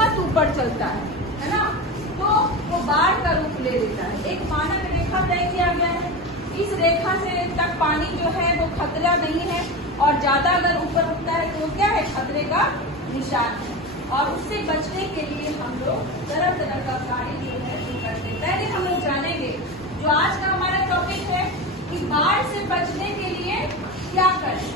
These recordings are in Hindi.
बहुत ऊपर चलता है ना, तो वो बाढ़ का रूप ले लेता है। एक मानक रेखा तय किया गया है, इस रेखा से तक पानी जो है वो खतरा नहीं है, और ज्यादा अगर ऊपर उठता है तो क्या है, खतरे का निशान है। और उससे बचने के लिए हम लोग तरह तरह का कार्य जो है वो करते हैं। पहले हम लोग जानेंगे जो आज का हमारा टॉपिक है कि बाढ़ से बचने के लिए क्या करें।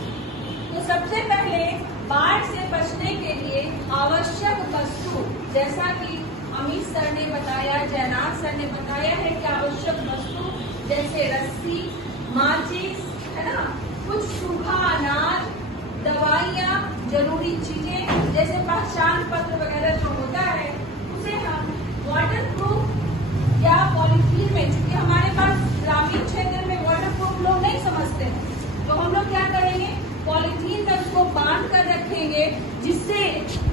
तो सबसे पहले बाढ़ से बचने के लिए आवश्यक वस्तु, जैसा कि अमित सर ने बताया, जयनाथ सर ने बताया है कि आवश्यक वस्तु जैसे रस्सी, माचिस, है ना, कुछ सूखा अनाज, दवाइयाँ, जरूरी चीजें जैसे पहचान पत्र वगैरह जो होता है उसे हम वाटर प्रूफ या पॉलीथीन में, क्योंकि हमारे पास ग्रामीण क्षेत्र में वाटर प्रूफ लोग नहीं समझते हैं, तो हम लोग क्या करेंगे, पॉलीथीन में उसको बांध कर रखेंगे जिससे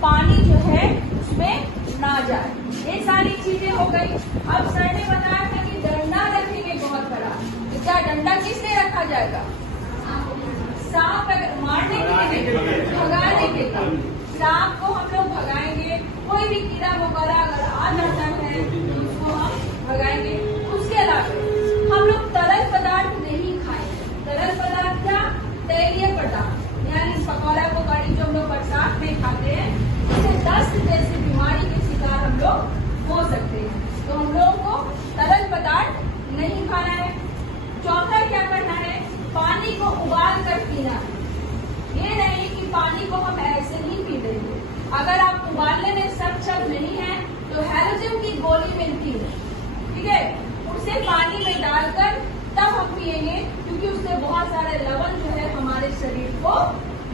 पानी जो है उसमें ना जाए। ये सारी चीजें हो गई। अब सर ने बताया था कि डंडा रखेंगे बहुत बड़ा, तो क्या डंडा किस लिए रखा जाएगा, सांप मारने के लिए, भगाने के लिए। सांप को हम लोग भगाएंगे, कोई भी कीड़ा वगैरह अगर आ जाता है तो उसको हम भगाएंगे। उसके अलावा हम लोग तरल पदार्थ नहीं खाएंगे। तरल पदार्थ क्या, तैलीय पदार्थ, यानी पकौड़ा पकौड़ी जो हम लोग बरसात में खाते हैं, उससे दस्त जैसी बीमारी के शिकार हम लोग हो सकते हैं। तो हम लोगों को तरल पदार्थ नहीं खाना है। चौथा क्या करना है, पानी को उबाल कर पीना है। ये नहीं कि पानी को हम ऐसे ही पी लेंगे। अगर आप उबालने में सक्षम नहीं है तो हैलोजन की गोली मिलती है, ठीक है, उसे पानी में डालकर तब हम पिएंगे, क्योंकि उससे बहुत सारे लवण जो है हमारे शरीर को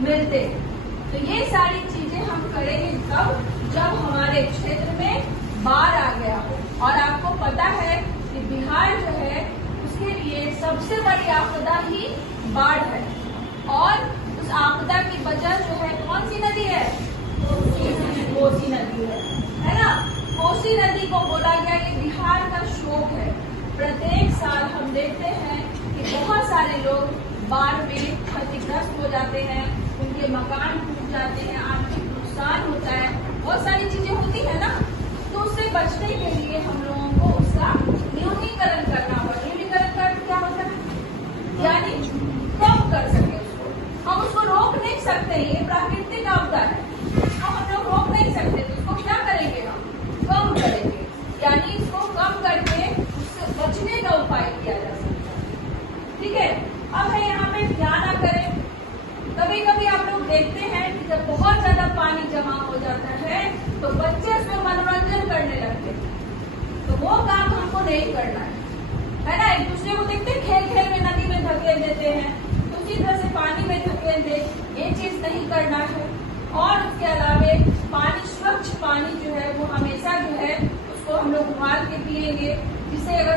मिलते हैं। तो ये सारी चीजें हम करेंगे तब जब हमारे क्षेत्र में बाढ़ आ गया हो। और आपको पता है कि बिहार जो है उसके लिए सबसे बड़ी आपदा ही बाढ़ है, और उस आपदा की वजह जो है कौन सी नदी है, कोसी नदी है ना। कोसी नदी को बोला गया ये बिहार का शोक है। प्रत्येक साल हम देखते हैं कि बहुत सारे लोग बाढ़ में क्षतिग्रस्त हो जाते हैं, उनके मकान टूट जाते हैं, आर्थिक नुकसान होता है, बहुत सारी चीजें होती है ना। तो उससे बचने के लिए हम लोगों को उसका न्यूनीकरण करना होगा। न्यूनीकरण कर क्या होता है, यानी कम कर सके उसको। हम उसको रोक नहीं सकते, ये प्राकृतिक आपदा है, इसको हम लोग रोक नहीं सकते, तो इसको क्या करेंगे, हम कम करेंगे, यानी इसको कम करके उससे बचने का उपाय किया जा सकता है, ठीक है। अब है यहाँ पे ध्यान ना करें, कभी कभी आप लोग देखते हैं कि जब बहुत ज्यादा पानी जमा हो जाता है तो बच्चे उसमें मनोरंजन करने लगते हैं, तो वो काम हमको नहीं करना है ना। एक दूसरे को देखते हैं खेल खेल में नदी में धकेल देते हैं, तो उसी तरह से पानी में धकेल दे, ये चीज नहीं करना है। और उसके अलावे पानी, स्वच्छ पानी जो है वो हमेशा जो है उसको हम लोग उबाल के पिएंगे, जिससे अगर